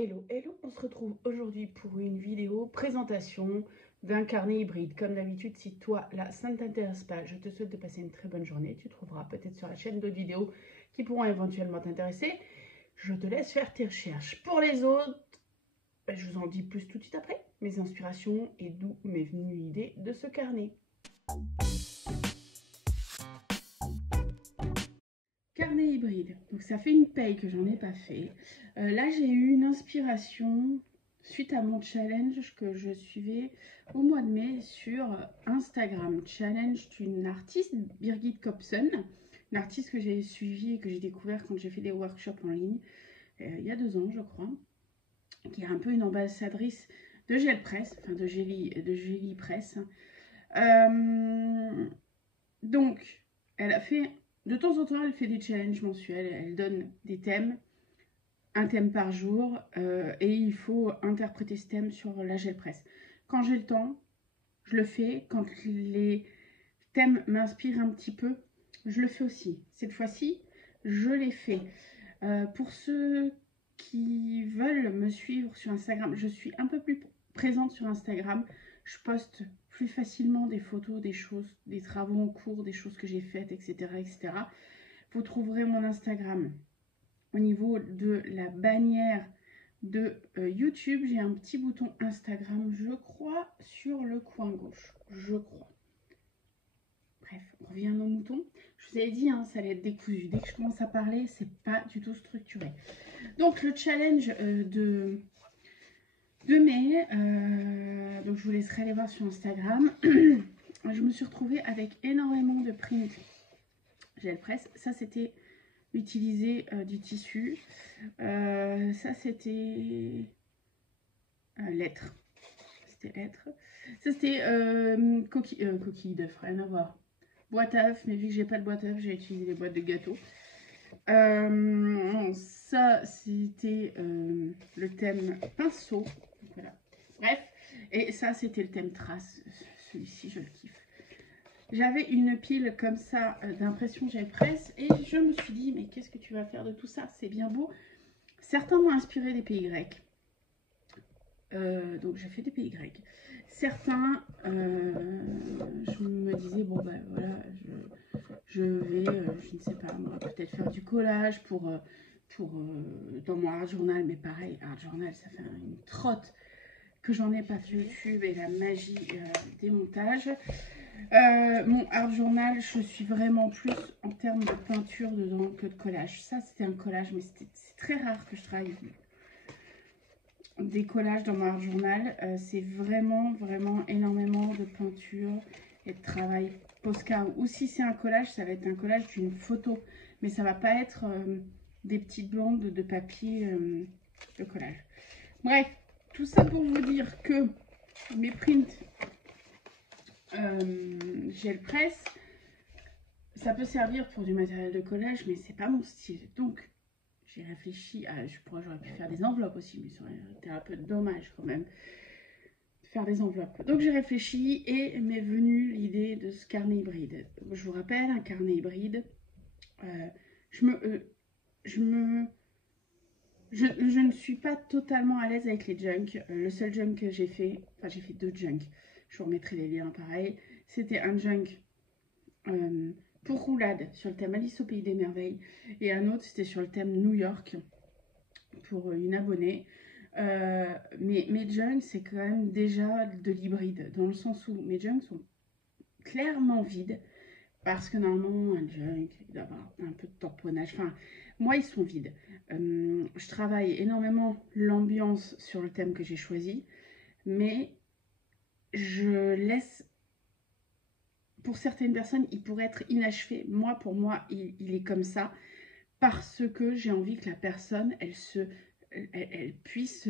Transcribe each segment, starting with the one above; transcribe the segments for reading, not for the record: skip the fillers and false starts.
Hello, hello, on se retrouve aujourd'hui pour une vidéo présentation d'un carnet hybride. Comme d'habitude, si toi, là, ça ne t'intéresse pas, je te souhaite de passer une très bonne journée. Tu trouveras peut-être sur la chaîne d'autres vidéos qui pourront éventuellement t'intéresser. Je te laisse faire tes recherches. Pour les autres, je vous en dis plus tout de suite après. Mes inspirations et d'où m'est venue l'idée de ce carnet. Carnet hybride, donc ça fait une paye que j'en ai pas fait. Là j'ai eu une inspiration suite à mon challenge que je suivais au mois de mai sur Instagram. Challenge d'une artiste, Birgit Kopsen, une artiste que j'ai suivie et que j'ai découvert quand j'ai fait des workshops en ligne il y a 2 ans je crois, qui est un peu une ambassadrice de Gel Press, enfin de Jelly Press. Donc elle a fait... De temps en temps, elle fait des challenges mensuels, elle donne des thèmes, un thème par jour, et il faut interpréter ce thème sur la Gel Press. Quand j'ai le temps, je le fais. Quand les thèmes m'inspirent un petit peu, je le fais aussi. Cette fois-ci, je l'ai fait. Pour ceux qui veulent me suivre sur Instagram, je suis un peu plus présente sur Instagram. Je poste plus facilement des photos, des choses, des travaux en cours, des choses que j'ai faites, etc., etc. Vous trouverez mon Instagram au niveau de la bannière de YouTube. J'ai un petit bouton Instagram, je crois, sur le coin gauche. Je crois. Bref, on revient à nos moutons. Je vous avais dit, hein, ça allait être décousu. Dès que je commence à parler, c'est pas du tout structuré. Donc, le challenge de mai, donc je vous laisserai aller voir sur Instagram. Je me suis retrouvée avec énormément de prints Gel Press. Ça, c'était utiliser du tissu. Ça, c'était lettres. C'était lettres. Ça, c'était coquille d'œuf, rien à voir. Boîte à œufs, mais vu que j'ai pas de boîte à œufs, j'ai utilisé les boîtes de gâteaux. Ça, c'était le thème pinceau. Voilà. Bref. Et ça, c'était le thème trace. Celui-ci, je le kiffe. J'avais une pile comme ça d'impression Gel Press et je me suis dit, mais qu'est-ce que tu vas faire de tout ça? C'est bien beau. Certains m'ont inspiré des pays grecs. Donc j'ai fait des pays grecs. Certains, je me disais, bon ben voilà, je vais, je ne sais pas, moi, peut-être faire du collage pour dans mon art journal, mais pareil, art journal, ça fait une trotte que j'en ai pas sur YouTube et la magie des montages. Mon art journal, je suis vraiment plus en termes de peinture dedans que de collage. Ça, c'était un collage, mais c'est très rare que je travaille des collages dans mon art journal. C'est vraiment, vraiment énormément de peinture et de travail Posca. Ou si c'est un collage, ça va être un collage d'une photo. Mais ça va pas être des petites bandes de papier de collage. Bref, tout ça pour vous dire que mes prints Gel Press, ça peut servir pour du matériel de collage, mais c'est pas mon style. Donc, j'ai réfléchi à... J'aurais pu faire des enveloppes aussi, mais ça aurait été un peu dommage quand même de faire des enveloppes. Donc, j'ai réfléchi et m'est venue l'idée de ce carnet hybride. Je vous rappelle, un carnet hybride, je ne suis pas totalement à l'aise avec les junks. Le seul junk que j'ai fait, enfin j'ai fait 2 junks, je vous remettrai les liens pareil, c'était un junk pour roulade sur le thème Alice au Pays des Merveilles et un autre c'était sur le thème New York pour une abonnée. Mais mes junks c'est quand même déjà de l'hybride dans le sens où mes junks sont clairement vides parce que normalement un junk il doit avoir un peu de tamponnage, enfin moi ils sont vides. Je travaille énormément l'ambiance sur le thème que j'ai choisi, mais je laisse... Pour certaines personnes, il pourrait être inachevé. Moi, pour moi, il est comme ça parce que j'ai envie que la personne, elle puisse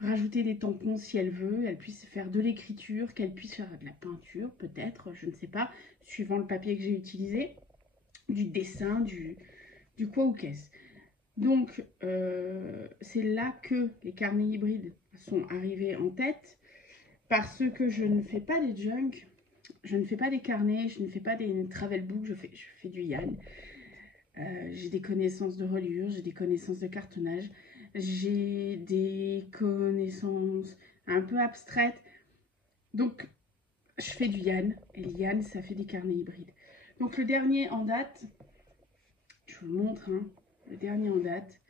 rajouter des tampons si elle veut, elle puisse faire de l'écriture, qu'elle puisse faire de la peinture, peut-être, je ne sais pas, suivant le papier que j'ai utilisé, du dessin, du quoi ou qu'est-ce. Donc, c'est là que les carnets hybrides sont arrivés en tête parce que je ne fais pas des junks. Je ne fais pas des carnets, je ne fais pas des travel books, je fais du yarn. J'ai des connaissances de reliure, j'ai des connaissances de cartonnage, j'ai des des connaissances un peu abstraites. Donc, je fais du Yann. Et le Yann, ça fait des carnets hybrides. Donc, le dernier en date, je vous le montre, hein, le dernier en date,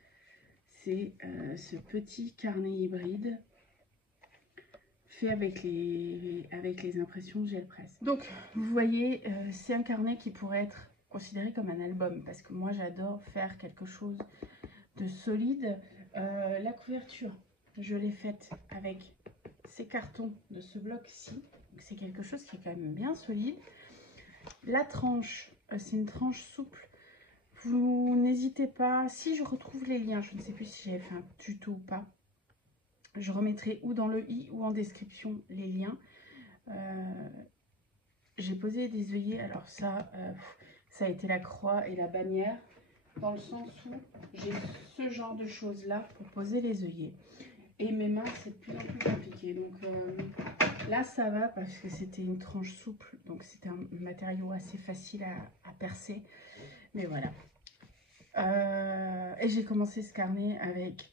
c'est ce petit carnet hybride fait avec les impressions gel presse. Donc, vous voyez, c'est un carnet qui pourrait être considéré comme un album parce que moi, j'adore faire quelque chose de solide. La couverture, je l'ai faite avec ces cartons de ce bloc-ci. C'est quelque chose qui est quand même bien solide. La tranche, c'est une tranche souple. Vous n'hésitez pas, si je retrouve les liens, je ne sais plus si j'avais fait un tuto ou pas, je remettrai ou dans le i ou en description les liens. J'ai posé des œillets, alors ça a été la croix et la bannière, dans le sens où j'ai ce genre de choses là pour poser les œillets. Et mes mains, c'est de plus en plus compliqué. Donc là, ça va parce que c'était une tranche souple, donc c'était un matériau assez facile à percer. Mais voilà. Et j'ai commencé ce carnet avec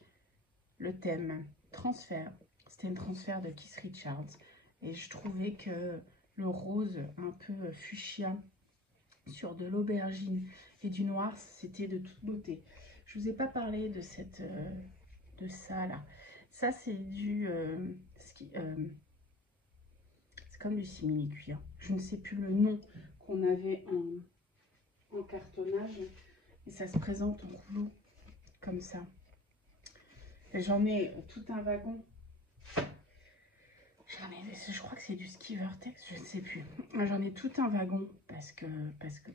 le thème transfert. C'était un transfert de Keith Richards. Et je trouvais que le rose un peu fuchsia sur de l'aubergine et du noir, c'était de toute beauté. Je vous ai pas parlé de de ça là. Ça c'est du c'est comme du simili-cuir. Je ne sais plus le nom qu'on avait en cartonnage. Et ça se présente en rouleau comme ça. J'en ai tout un wagon. Je crois que c'est du ski vertex, je ne sais plus. J'en ai tout un wagon parce que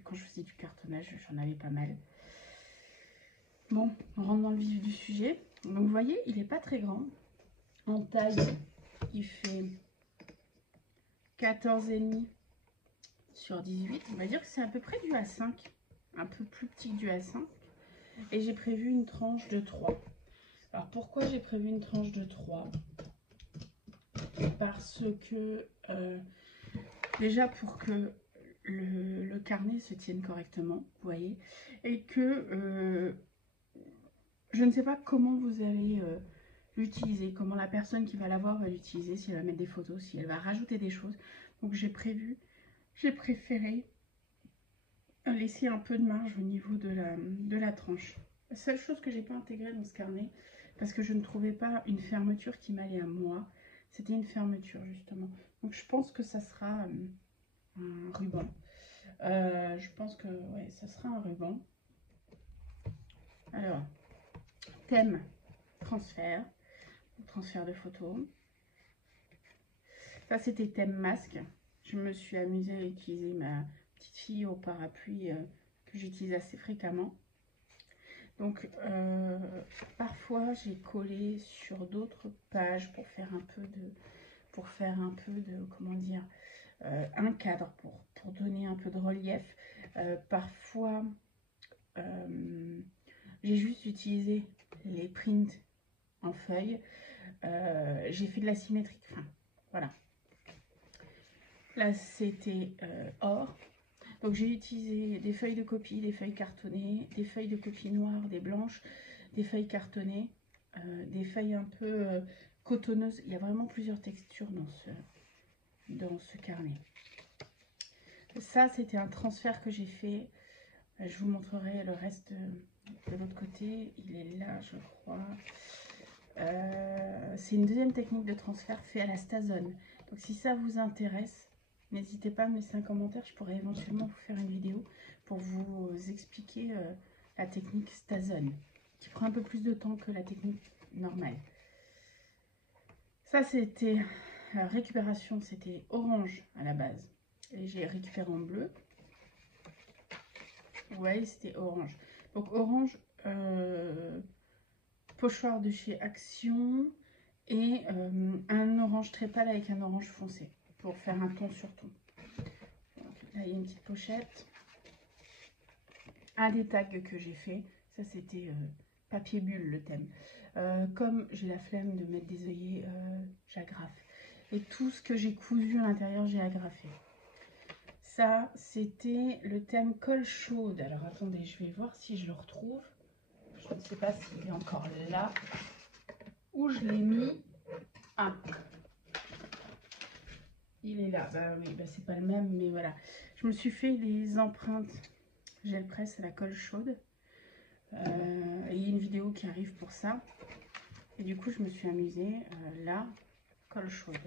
quand je faisais du cartonnage, j'en avais pas mal. Bon, on rentre dans le vif du sujet. Donc vous voyez, il n'est pas très grand. En taille, il fait 14,5 sur 18. On va dire que c'est à peu près du A5. Un peu plus petit que du A5. Et j'ai prévu une tranche de 3. Alors pourquoi j'ai prévu une tranche de 3? Parce que déjà pour que le carnet se tienne correctement, vous voyez, et que je ne sais pas comment vous allez l'utiliser, comment la personne qui va l'avoir va l'utiliser, si elle va mettre des photos, si elle va rajouter des choses. Donc j'ai préféré laisser un peu de marge au niveau de la tranche. La seule chose que j'ai pas intégrée dans ce carnet, parce que je ne trouvais pas une fermeture qui m'allait à moi, c'était une fermeture justement. Donc je pense que ça sera un ruban. Je pense que ouais, ça sera un ruban. Alors, thème transfert de photos. Ça c'était thème masque. Je me suis amusée à utiliser ma petite fille au parapluie que j'utilise assez fréquemment. Donc parfois j'ai collé sur d'autres pages pour faire un peu de comment dire, un cadre pour donner un peu de relief. Parfois j'ai juste utilisé les prints en feuilles. J'ai fait de la symétrique. Enfin, voilà. Là, c'était or. Donc, j'ai utilisé des feuilles de copie, des feuilles cartonnées, des feuilles de copie noires, des blanches, des feuilles cartonnées, des feuilles un peu cotonneuses. Il y a vraiment plusieurs textures dans ce carnet. Ça, c'était un transfert que j'ai fait. Je vous montrerai le reste de l'autre côté. Il est là, je crois. C'est une deuxième technique de transfert fait à la Stazone. Donc si ça vous intéresse, n'hésitez pas à me laisser un commentaire. Je pourrais éventuellement vous faire une vidéo pour vous expliquer la technique Stazone, qui prend un peu plus de temps que la technique normale. Ça c'était récupération, c'était orange à la base. Et j'ai récupéré en bleu. Vous voyez, c'était orange. Donc orange, pochoir de chez Action et un orange très pâle avec un orange foncé pour faire un ton sur ton. Donc, là, il y a une petite pochette. Un des tags que j'ai fait, ça c'était papier bulle le thème. Comme j'ai la flemme de mettre des œillets, j'agrafe. Et tout ce que j'ai cousu à l'intérieur, j'ai agrafé. Ça, c'était le thème colle chaude. Alors attendez, je vais voir si je le retrouve. Je ne sais pas s'il est encore là. Où je l'ai mis? Ah, il est là. Bah oui, bah c'est pas le même, mais voilà. Je me suis fait des empreintes gel presse à la colle chaude. Il y a une vidéo qui arrive pour ça. Et du coup, je me suis amusée. Là, colle chaude.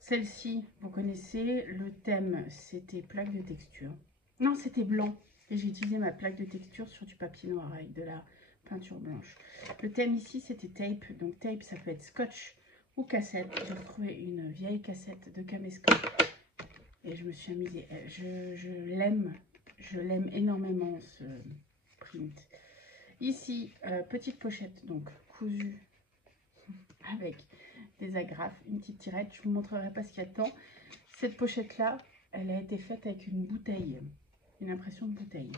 Celle-ci, vous connaissez, le thème, c'était plaque de texture. Non, c'était blanc. Et j'ai utilisé ma plaque de texture sur du papier noir avec de la peinture blanche. Le thème ici, c'était tape. Donc tape, ça peut être scotch ou cassette. J'ai retrouvé une vieille cassette de caméscope. Et je me suis amusée. Je l'aime énormément, ce print. Ici, petite pochette, donc cousue avec des agrafes, une petite tirette. Je vous montrerai pas ce qu'il y a dedans. Cette pochette là, elle a été faite avec une bouteille, une impression de bouteille.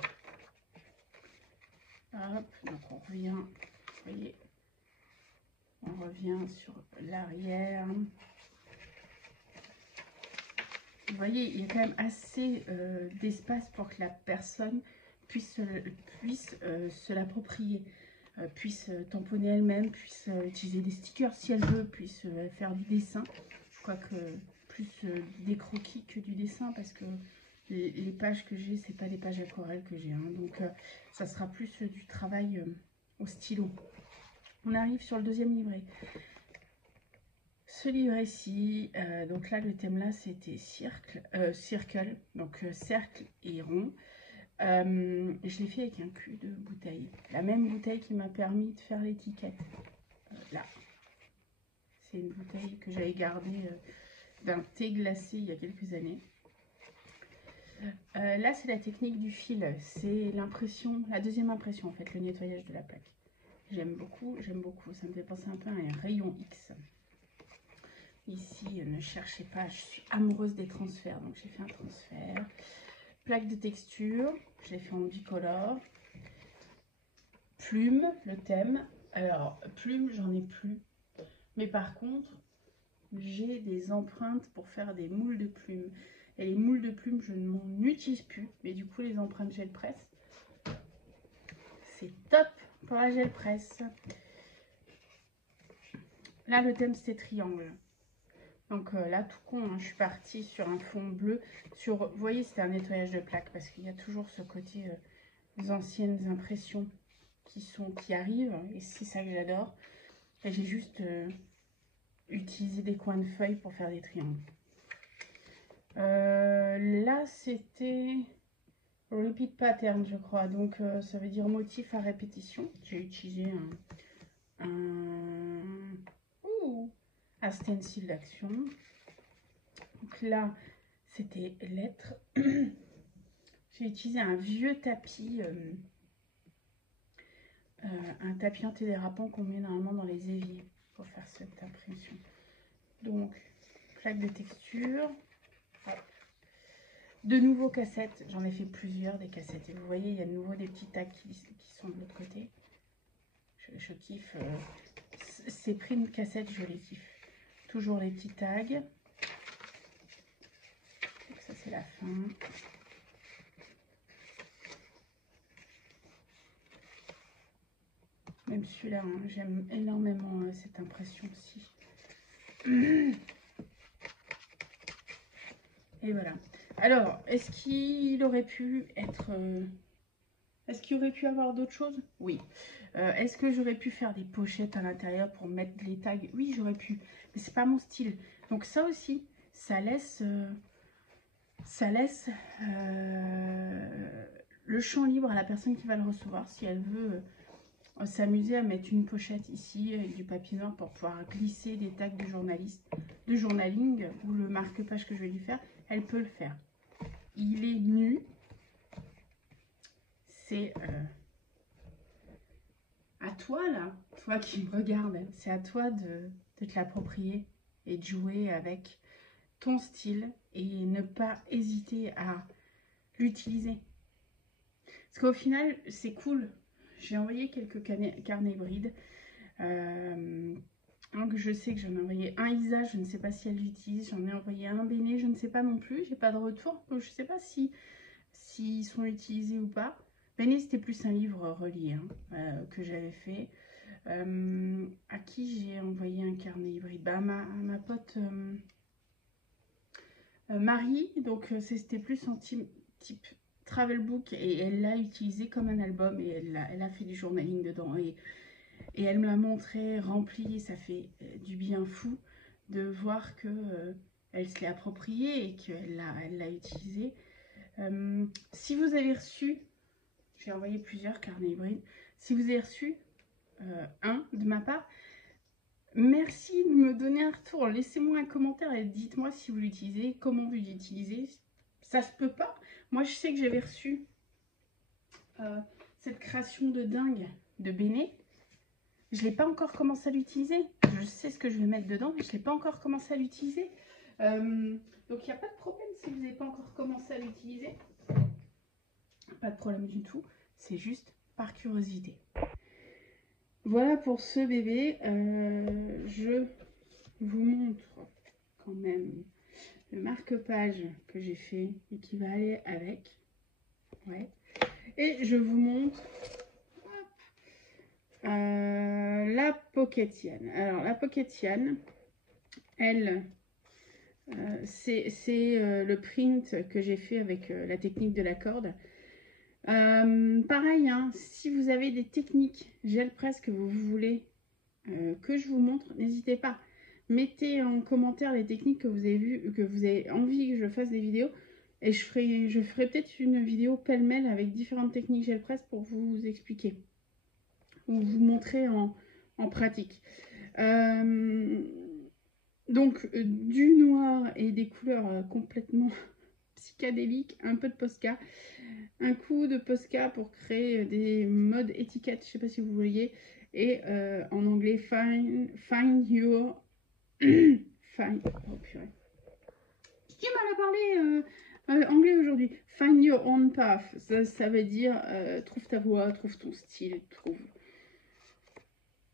Hop, donc on revient, vous voyez, on revient sur l'arrière. Vous voyez, il y a quand même assez d'espace pour que la personne puisse se l'approprier, puisse tamponner elle-même, puisse utiliser des stickers si elle veut, puisse faire du dessin. Quoique plus des croquis que du dessin, parce que les pages que j'ai, c'est pas des pages aquarelles que j'ai. Hein, donc ça sera plus du travail au stylo. On arrive sur le deuxième livret. Ce livret-ci, donc là, le thème là, c'était circle, donc cercle et rond. Je l'ai fait avec un cul de bouteille. La même bouteille qui m'a permis de faire l'étiquette. Là. C'est une bouteille que j'avais gardée d'un thé glacé il y a quelques années. Là, c'est la technique du fil. C'est l'impression, la deuxième impression, en fait, le nettoyage de la plaque. J'aime beaucoup, j'aime beaucoup. Ça me fait penser un peu à un rayon X. Ici, ne cherchez pas, je suis amoureuse des transferts, donc j'ai fait un transfert. Plaque de texture, je l'ai fait en bicolore. Plume, le thème. Alors, plume, j'en ai plus. Mais par contre, j'ai des empreintes pour faire des moules de plumes. Et les moules de plumes, je ne m'en utilise plus. Mais du coup, les empreintes gel presse, c'est top pour la gel presse. Là, le thème, c'était triangle. Donc là, tout con, hein, je suis partie sur un fond bleu. Vous voyez, c'était un nettoyage de plaque parce qu'il y a toujours ce côté des anciennes impressions qui arrivent. Et c'est ça que j'adore. Et j'ai juste utilisé des coins de feuilles pour faire des triangles. Là, c'était repeat pattern, je crois. Donc, ça veut dire motif à répétition. J'ai utilisé un stencil d'action. Donc là, c'était lettres. J'ai utilisé un vieux tapis, un tapis antidérapant qu'on met normalement dans les éviers pour faire cette impression. Donc, plaque de texture. Hop. De nouveau cassettes, j'en ai fait plusieurs des cassettes. Et vous voyez, il y a de nouveau des petits tags qui sont de l'autre côté. Je kiffe. Ces primes cassettes, je les kiffe. Toujours les petits tags. Donc ça, c'est la fin. Même celui-là, hein, j'aime énormément cette impression aussi. Et voilà. Alors, est-ce qu'il aurait pu être... est-ce qu'il aurait pu avoir d'autres choses? Oui. Est-ce que j'aurais pu faire des pochettes à l'intérieur pour mettre les tags? Oui, j'aurais pu. Mais c'est pas mon style. Donc ça aussi, ça laisse le champ libre à la personne qui va le recevoir. Si elle veut s'amuser à mettre une pochette ici avec du papier noir pour pouvoir glisser des tags de journaliste, de journaling ou le marque-page que je vais lui faire, elle peut le faire. Il est nu. C'est à toi là, toi qui me regardes, c'est à toi de te l'approprier et de jouer avec ton style et ne pas hésiter à l'utiliser. Parce qu'au final, c'est cool. J'ai envoyé quelques carnets brides. Donc je sais que j'en ai envoyé un Isa, je ne sais pas si elle l'utilise. J'en ai envoyé un Béné, je ne sais pas non plus. J'ai pas de retour. Donc je ne sais pas s'ils sont utilisés ou pas. Béné, c'était plus un livre relié que j'avais fait. À qui j'ai envoyé un carnet hybride? Bah, ma pote Marie, donc c'était plus en type travel book et elle l'a utilisé comme un album et elle a fait du journaling dedans et elle me l'a montré rempli et ça fait du bien fou de voir que elle se l'est approprié et qu'elle l'a utilisé. Si vous avez reçu, j'ai envoyé plusieurs carnets hybrides, si vous avez reçu un de ma part, merci de me donner un retour. Laissez-moi un commentaire et dites-moi si vous l'utilisez, comment vous l'utilisez. Ça se peut pas. Moi, je sais que j'avais reçu cette création de dingue de Béné. Je ne l'ai pas encore commencé à l'utiliser. Je sais ce que je vais mettre dedans, mais je ne l'ai pas encore commencé à l'utiliser. Donc, il n'y a pas de problème si vous n'avez pas encore commencé à l'utiliser. Pas de problème du tout. C'est juste par curiosité. Voilà pour ce bébé. Je vous montre quand même le marque-page que j'ai fait et qui va aller avec. Ouais. Et je vous montre la Pocket Yann. Alors la Pocket Yann, elle, c'est le print que j'ai fait avec la technique de la corde. Pareil, hein, si vous avez des techniques gel presse que vous voulez que je vous montre, n'hésitez pas. Mettez en commentaire les techniques que vous avez vues, que vous avez envie que je fasse des vidéos. Et je ferai peut-être une vidéo pêle-mêle avec différentes techniques gel presse pour vous expliquer. Ou vous montrer en pratique. Donc, du noir et des couleurs complètement psychédéliques, un peu de Posca. Un coup de Posca pour créer des modes étiquettes, je ne sais pas si vous voyez. Et en anglais, find your... Oh purée. J'ai mal à parler anglais aujourd'hui. Find your own path. Ça veut dire trouve ta voie, trouve ton style,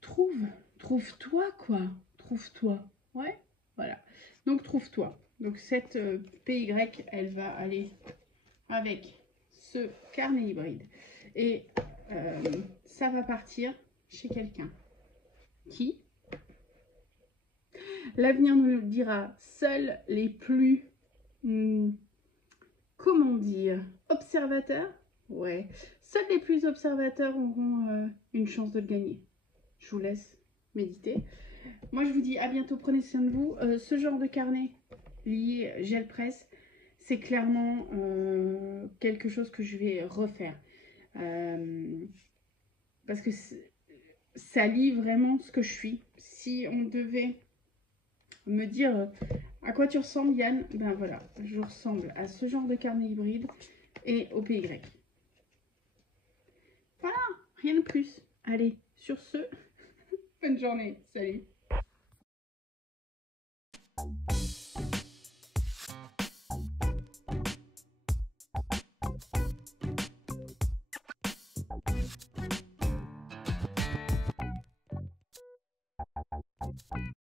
trouve-toi quoi. Trouve-toi. Ouais, voilà. Donc trouve-toi. Donc cette PY, elle va aller avec ce carnet hybride. Et ça va partir chez quelqu'un qui, l'avenir nous le dira, seuls les plus, comment dire, observateurs, ouais, seuls les plus observateurs auront une chance de le gagner. Je vous laisse méditer. Moi, je vous dis à bientôt, prenez soin de vous. Ce genre de carnet lié gel presse, c'est clairement quelque chose que je vais refaire. Parce que ça lie vraiment ce que je suis. Si on devait me dire à quoi tu ressembles, Yann, ben voilà, je ressemble à ce genre de carnet hybride et au PY. Voilà, rien de plus. Allez, sur ce, bonne journée, salut.